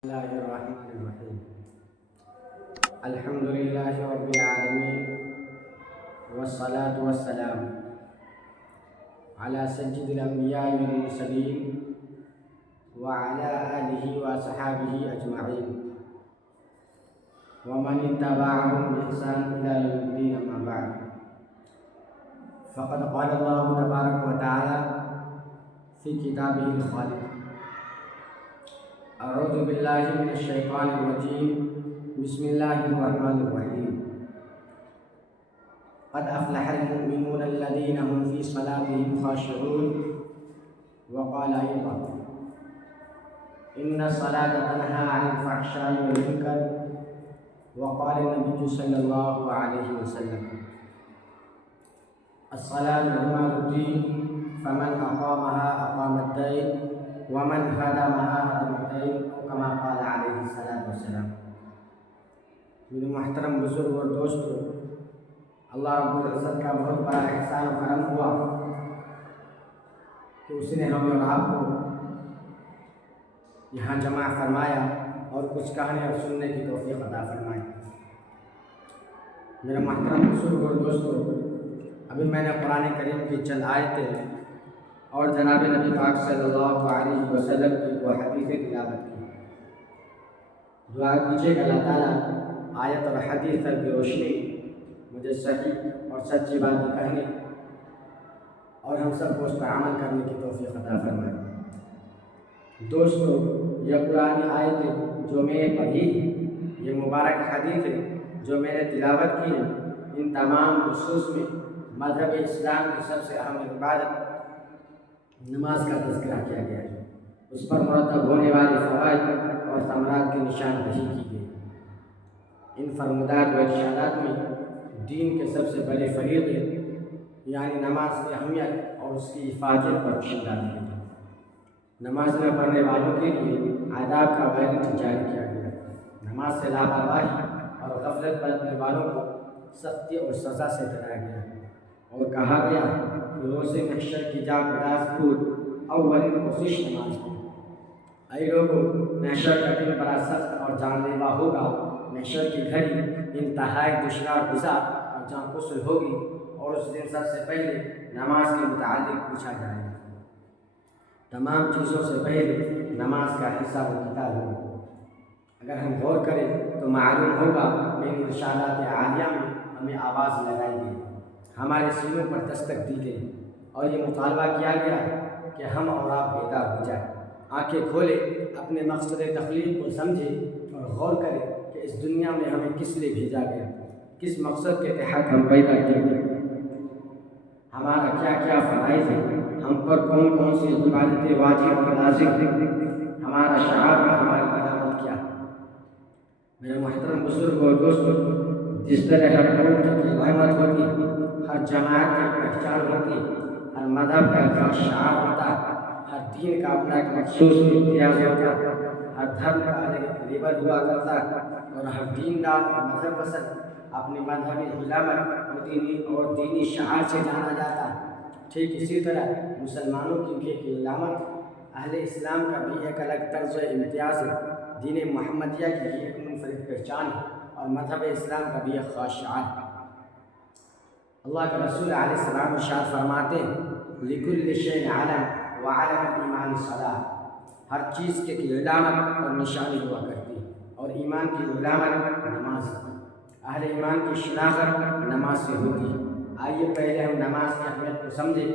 الله الرحمن الرحيم. الحمد لله رب العالمين، والصلاة والسلام على سيد الأنبياء والمرسلين وعلى آله وصحابه أجمعين ومن اتبعهم بإحسان إلى يوم الدين. أما بعد، فقد قال الله تبارك وتعالى في كتابه الخالق: أعوذ بالله من الشيطان الرجيم، بسم الله الرحمن الرحيم. قد أفلح المؤمنون الذين هم في صلاتهم خاشعون. وقال أيضا: إن الصلاة تنهى عن الفحشاء والمنكر. وقال النبي صلى الله عليه وسلم: الصلاة عماد الدين، فمن أقامها أقام الدين، ومن هدمها هدم الدين، أو كما قال عليه الصلاة والسلام. میرے محترم بزرگ اور دوستو، اللہ رب العزت کا بہت بڑا احسان و کرم ہوا کہ اس نے ہمیں اور آپ کو یہاں جمع فرمایا اور کچھ کہنے اور سننے کی توفیق عطا فرمائی. میرے محترم بزرگ اور دوستو، ابھی میں نے قرآن کریم کی چند آیتیں اور جناب نبی پاک صلی اللہ علیہ وسلم کی وہ حدیثیں تلاوت کی. دعا کیجیے کہ اللہ تعالیٰ آیت اور حدیث کی روشنی مجھے صحیح اور سچی بات کہنے اور ہم سب کو اس پر عمل کرنے کی توفیق عطا فرمائے. دوستو، یہ قرآن آیتیں جو میں نے پڑھی، یہ مبارک حدیثیں جو میں نے تلاوت کی، ان تمام نصوص میں مذہب اسلام کی سب سے اہم عبادت نماز کا تذکرہ کیا گیا ہے. اس پر مرتب ہونے والے فوائد اور ثمرات کی نشاندہی کی گئی. ان فرمودات و ارشادات میں دین کے سب سے بڑے فریضے یعنی نماز کی اہمیت اور اس کی حفاظت پر روشنی ڈالی گئی. نماز نہ پڑھنے والوں کے لیے آداب کا وارنٹ جاری کیا گیا. نماز سے لاپرواہی اور غفلت برتنے والوں کو سختی اور سزا سے ڈرایا گیا اور کہا گیا کہ روز محشر کی جا پڑاس پور اول کوشش نماز پڑھو. اے لوگوں، محشر کا دن بڑا سخت اور جان لیوا ہوگا. محشر کی گھڑی انتہائی دشوار گزار اور جان غسل ہوگی، اور اس دن سب سے پہلے نماز کے متعلق پوچھا جائے گا. تمام چیزوں سے پہلے نماز کا حساب و کتاب ہوگا. اگر ہم غور کریں تو معلوم ہوگا کہ ان ارشادات عالیہ میں ہمیں آواز لگائی گئی، ہمارے سینوں پر دستک دی گئی اور یہ مطالبہ کیا گیا کہ ہم اور آپ بیدار ہو جائیں، آنکھیں کھولے، اپنے مقصد تخلیق کو سمجھیں اور غور کریں کہ اس دنیا میں ہمیں کس لیے بھیجا گیا، کس مقصد کے تحت ہم پیدا کیے گئے، ہمارا کیا کیا فرائض ہے، ہم پر کون کون سی عبادتیں واجب اور لازم ہیں، ہمارا شعار اور ہماری علامت کیا ہے. میرے محترم بزرگ اور دوستوں، جس طرح ہر قوم کی علامت ہوتی، ہر جماعت کی پہچان ہوتی، ہر مذہب کا ایک شعار ہوتا، ہر دین کا اپنا ایک مخصوص امتیاز ہوتا، ہر دھرم کا الگ ایک لیبل ہوا کرتا، اور ہر دیندار اور مذہب پسند اپنی مذہبی علامت اور دینی شعار سے جانا جاتا. ٹھیک اسی طرح مسلمانوں کی علامت اہل اسلام کا بھی ایک الگ طرز امتیاز ہے. دین محمدیہ کی بھی ایک منفرد پہچان ہے اور مذہب اسلام کا بھی ایک خاص شعار ہے. اللہ کے رسول علیہ السلام ارشاد فرماتے ہیں: لِكُلِّ شَيْءٍ عَلَمٌ وَعَلَمَ الْإِيمَانِ الصَّلَاةُ. ہر چیز کی علامت اور نشانی ہوا کرتی ہے، اور ایمان کی علامت نماز ہے. اہل ایمان کی شناخت نماز سے ہوتی ہے. آئیے پہلے ہم نماز کی اہمیت کو سمجھیں،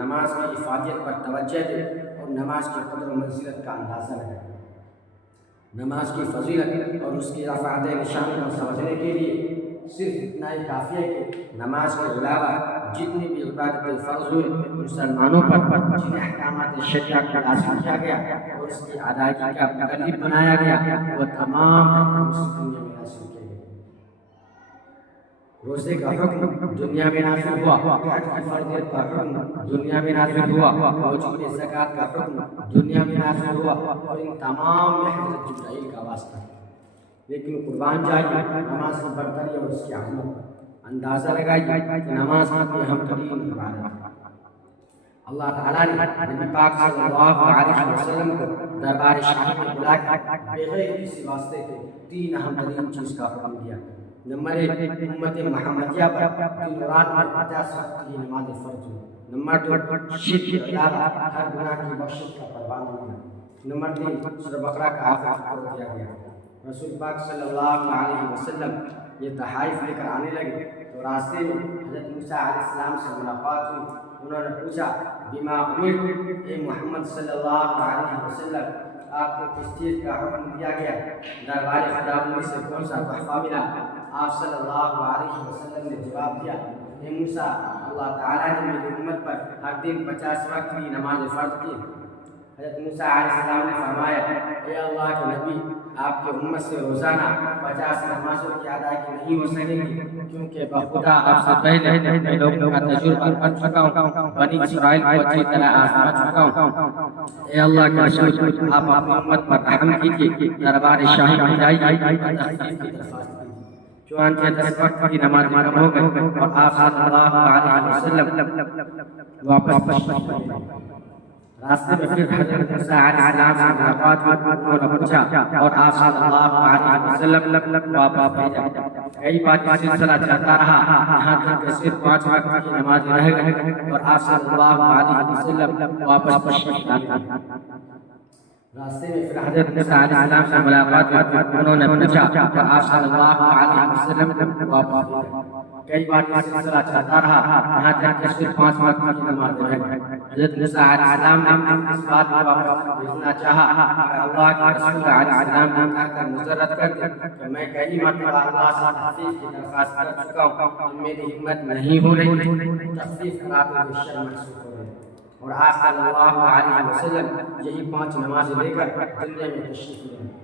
نماز کی حفاظت پر توجہ دیں اور نماز کی قدر و منزلت کا اندازہ لگائیں. نماز کی فضیلت اور اس کی رفعت نشان کو سمجھنے کے لیے صرف اتنا ہی کافی ہے کہ نماز کے علاوہ جتنی بھی عبادتیں فرض ہوئے مسلمانوں پر، جن احکامات شریعہ کو لازم کیا گیا اور اس کی ادائیگی کا مکلف بنایا گیا، وہ تمام احکام اس دنیا میں حاصل کیے گئے. روزے کا حکم دنیا میں نازل ہوا، حج کی فرضیت کا حکم دنیا میں نازل ہوا، وجوب زکوٰۃ کا حکم دنیا میں نازل ہوا، اور ان تمام میں حضرت جبرائیل کا واسطہ ہے. لیکن قربان جائیے نماز کی برتری اور اس کی عظمت. اندازہ لگائیے کہ نماز کی اہم ترین عبادت. اللہ تعالیٰ نے نبی پاک صلی اللہ علیہ وسلم کو دربار شاہی میں بلا کر بغیر کسی واسطے کے 3 اہم ترین چیز کا حکم دیا۔ نمبر 1، امت محمدیہ پر دن رات میں 50 وقت کی نماز فرض ہو۔ نمبر 2، شرک کے علاوہ ہر گناہ کی بخشش کا پروان ملا۔ نمبر 3، سورہ بقرہ کا آخری ٹکڑا دیا گیا۔ رسول پاک صلی اللہ علیہ وسلم یہ تحائف لے کر آنے لگے تو راستے میں حضرت موسیٰ علیہ السلام سے ملاقات ہوئی۔ انہوں نے پوچھا، بما امرت، اے محمد صلی اللہ علیہ وسلم آپ کو کس چیز کا حکم دیا گیا؟ دربار خداوندی سے کون سا تحفہ ملا؟ آپ صلی اللہ علیہ وسلم نے جواب دیا، اے موسیٰ، اللہ تعالیٰ نے میری امت پر ہر دن 50 وقت کی نماز فرض کی۔ حضرت موسیٰ علیہ السلام نے فرمایا، اے اللہ کے نبی، آپ کی امت سے روزانہ 50 نمازوں کی ادائیگی نہیں ہو سکے گی، کیونکہ بخدا آپ سے پہلے میں لوگوں کا تجربہ کر چکا ہوں، بنی اسرائیل کو اچھی طرح آزما چکا ہوں۔ اے اللہ کے رسول، آپ اپنی امت پر رحم کیجیے، دربار شاہی میں جائیے اور تخفیف کی درخواست کیجیے۔ چنانچہ 10 وقت کی نماز ختم ہو گئی اور آپ صلی اللہ علیہ وسلم واپس تشریف لے گئے۔ راستے میں پھر حضرت موسیٰ علیہ السلام سے ملاقات ہوئی، انہوں نے پوچھا اور آپ صلی اللہ علیہ وسلم واپس بھیجا۔ کئی بار یہ سلسلہ چلتا رہا، یہاں تک کہ صرف 5 وقت کی نماز رہ گئی اور آپ صلی اللہ علیہ وسلم واپس تشریف لے گئے۔ راستے میں پھر حضرت موسیٰ علیہ السلام سے ملاقات ہوئی، انہوں نے پوچھا اور آپ صلی اللہ علیہ وسلم واپس بھیجا۔ کئی بار یہ سلسلہ چلتا رہا، یہاں تک کہ صرف 5 وقت کی نماز رہ گئی۔ حضرت موسیٰ علیہ السلام نے اس بات کو واپس بھیجنا چاہا کہ اللہ کے رسول علیہ السلام نے کہا کر مجرد کر دیا کہ میں کئی مرتبہ اللہ سے تخفیف کی درخواست کر چکا ہوں، میری ہمت نہیں ہو رہی، تخفیف کراتے ہوئے شرم محسوس ہو رہی۔ اور آپ صلی اللہ علیہ وسلم یہی 5 نمازیں لے کر دنیا میں تشریف لے گئے۔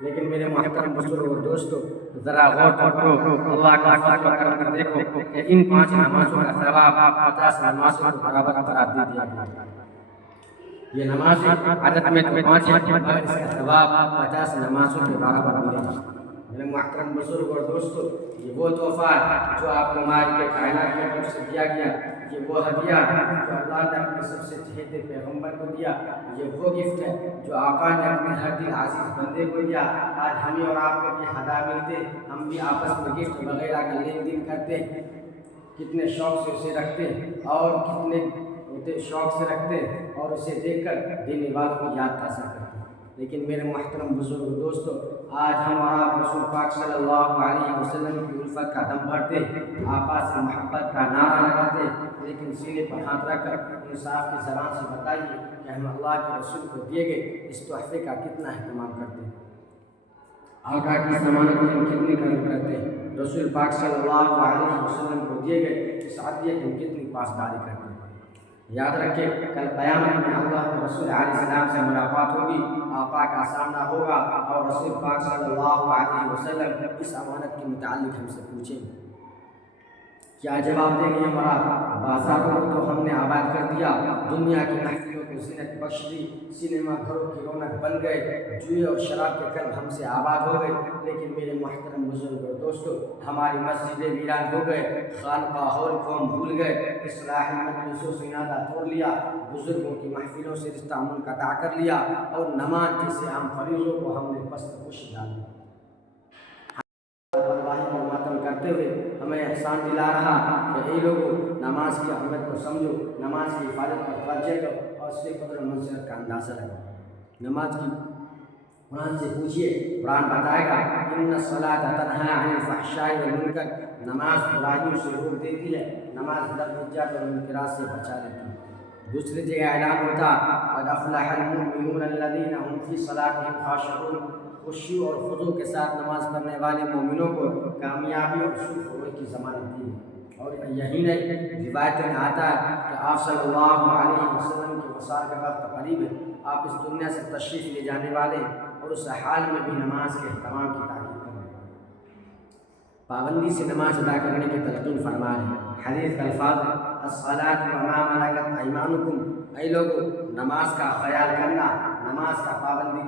لیکن میرے محترم بزرگ اور دوستو، ذرا غور کرو، اللہ کا فضل و کرم کر دیکھو کہ ان 5 نمازوں کا ثواب 50 نمازوں کو برابر قرار دے دیا گیا۔ یہ نمازیں عدد میں تو 5 ہیں، مگر اس کا ثواب 50 نمازوں کے برابر ملے گا۔ میرے محترم بزرگ اور دوستو، یہ وہ تحفہ ہے جو آپ کو مالک کائنات کی طرف سے دیا گیا، یہ وہ ہدیہ جو اللہ نے اپنے سب سے چہیتے پیغمبر کو دیا، یہ وہ گفٹ ہے جو آقا نے اپنے ہر دل عزیز بندے کو دیا۔ آج ہمیں اور آپ کو یہ ہدیہ ملتے، ہم بھی آپس میں گفٹ وغیرہ کا لین دین کرتے ہیں، کتنے شوق سے اسے رکھتے ہیں اور کتنے شوق سے رکھتے ہیں اور اسے دیکھ کر دینے والوں کی یاد تازہ کرتے ہیں۔ لیکن میرے محترم بزرگ دوستو، آج ہم اور آپ رسول پاک صلی اللہ علیہ وسلم کی الفت کا دم بھرتے، آقا سے محبت کا نعرہ لگاتے، لیکن سینے پر ہاتھ رکھ کر انصاف کی زبان سے بتائیے کہ ہم اللہ کے رسول کو دیے گئے اس تحفے کا کتنا اہتمام کرتے ہیں، آقا کی ضمانت کی ہم کتنی قدر کرتے ہیں، رسول پاک صلی اللہ علیہ وسلم کو دیے گئے اس عطیہ کی ہم کتنی پاسداری کرتے ہیں۔ یاد رکھیں، کل قیامت میں اللہ کے رسول علیہ السلام سے ملاقات ہوگی، آقا کا سامنا ہوگا اور رسول پاک صلی اللہ علیہ وسلم اس امانت کے متعلق ہم سے پوچھیں گے۔ کیا جواب دیں گے ہمارا؟ بازاروں کو تو ہم نے آباد کر دیا، دنیا کی محفلوں کو زینت بخش دی، سینما گھروں کی رونق بن گئے، جوئے اور شراب کے کلب ہم سے آباد ہو گئے، لیکن میرے محترم بزرگ اور دوستو، ہماری مسجدیں ویران ہو گئے، خانقاہ ہال کو ہم بھول گئے، اصلاحی مجلسوں سے ناطہ توڑ لیا، بزرگوں کی محفلوں سے رشتہ منقطع کر لیا اور نماز جیسے عام فریضوں کو ہم نے پست پوش ڈال دیا۔ ماتم کرتے ہوئے ہمیں احسان دلا رہا کہ اے لوگوں، نماز کی اہمیت کو سمجھو، نماز کی حفاظت پر توجہ کرو اور اس کے قدر و منزلت کا اندازہ لگاؤ۔ نماز کی قرآن سے پوچھیے، قرآن بتائے گا ان الصلاۃ تنہی عن الفحشاء والمنکر، نماز برائیوں سے روک دیتی ہے، نماز بدعت اور منکرات سے بچا لیتی ہے۔ دوسری جگہ اعلان ہوتا قد افلح المؤمنون الذین هم فی صلاتهم خاشعون، خشوع اور خضوع کے ساتھ نماز پڑھنے والے مومنوں کو کامیابی اور سرخروئی کی ضمانت دی ہے۔ اور یہی نہیں، روایت میں آتا ہے کہ آپ صلی اللہ علیہ وسلم کے وصال کا وقت قریب ہے، آپ اس دنیا سے تشریف لے جانے والے ہیں اور اس حال میں بھی نماز کے اہتمام کی تاکید کر رہے ہیں، پابندی سے نماز ادا کرنے کی تلقین فرما رہے ہیں۔ حدیث کا الفاظ ہے الصلاۃ وما ملکت ایمانکم، اے لوگو، نماز کا خیال کرنا، نماز کا پابندی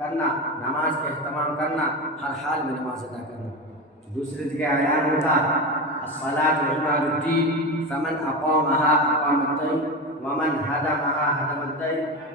کرنا، نماز کے اہتمام کرنا، ہر حال میں نماز ادا کرنا۔ دوسری جگہ اعلان ہوتا الصلاۃ عماد الدین فمن اقامها اقام الدین ومن هدمها هدم الدین،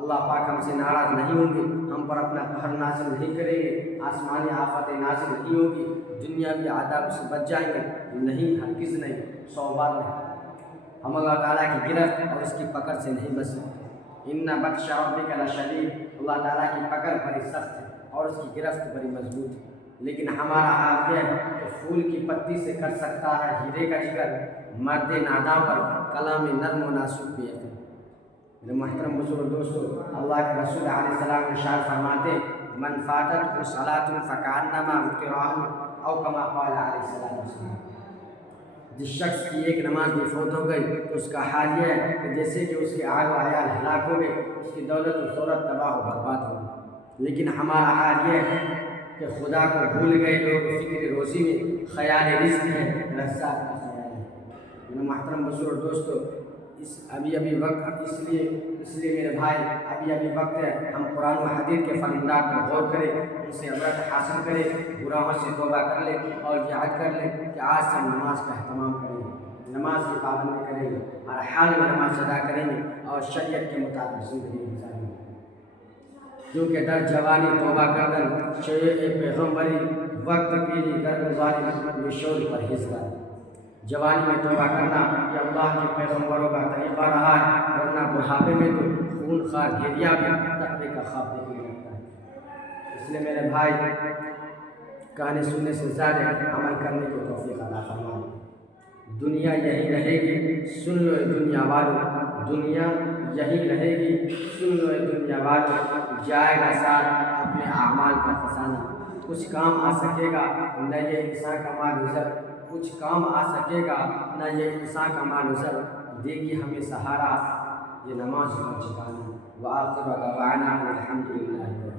اللہ پاک ہم سے ناراض نہیں ہوں گے، ہم پر اپنا قہر نازل نہیں کریں گے، آسمانی آفتیں نازل نہیں ہوں گی، دنیاوی عذاب سے بچ جائیں گے، نہیں ہرگز نہیں، 100 بار نہیں۔ ہم اللہ تعالیٰ کی گرفت اور اس کی پکڑ سے نہیں بچ سکتے۔ ان بطش ربک لشدید، اللہ تعالیٰ کی پکڑ بڑی سخت ہے اور اس کی گرفت بڑی مضبوط ہے، لیکن ہمارا حال یہ ہے کہ پھول کی پتی سے کر سکتا ہے ہیرے کا جگر، مرد ناداں پر کلام نرم و ناسک بھی ہے۔ میرے محترم بزرگ دوستو، اللہ کے رسول علیہ السلام ارشاد فرماتے من فاتتہ صلاۃ فکأنما وترہ او کما قال علیہ السلام، جس شخص کی ایک نماز بھی فوت ہو گئی تو اس کا حال یہ ہے کہ جیسے کہ اس کے اہل و عیال ہلاک ہو گئے، اس کی دولت و شہرت تباہ و برباد ہو گئی۔ لیکن ہمارا حال یہ ہے کہ خدا کو بھول گئے لوگ، فکر روزی میں خیال رزق ہے، رزاق کا خیال ہے۔ میرے محترم بزرگ دوستو، ابھی وقت اس لیے میرے بھائی ابھی وقت ہے، ہم قرآن و حدیث کے فرمودات پر غور کریں، ان سے عبرت حاصل کریں، گناہوں سے توبہ کر لیں اور یہ عہد کر لیں کہ آج سے ہم نماز کا اہتمام کریں گے، نماز کی پابندی کریں گے، ہر حال میں نماز ادا کریں گے اور شریعت کے مطابق زندگی گزاریں گے، کیونکہ در جوانی توبہ کردن شیء پیغمبری وقت کی گرگزاری مشور پرہیزگار۔ جوانی میں توبہ کرنا یہ اللہ کے پیغمبروں کا طریقہ رہا ہے، ورنہ بڑھاپے میں تو خون خوار گھیریا بھی تقوی کا خواب دیکھنے لگتا ہے۔ اس لیے میرے بھائی کہانی سننے سے زیادہ عمل کرنے کی توفیق عطا فرمائے۔ دنیا یہی رہے گی، سن لو اے دنیا والو، دنیا یہی رہے گی، سن لو اے دنیا والو، جائے گا ساتھ اپنے اعمال کا خزانہ، کچھ کام آ سکے گا نہ یہ انسان کا مال و زر، کچھ کام آ سکے گا نہ یہ انسان کا مال و زر، دے گی ہمیں سہارا یہ نماز کا ٹھکانہ۔ وآخر دعوانا الحمدللہ۔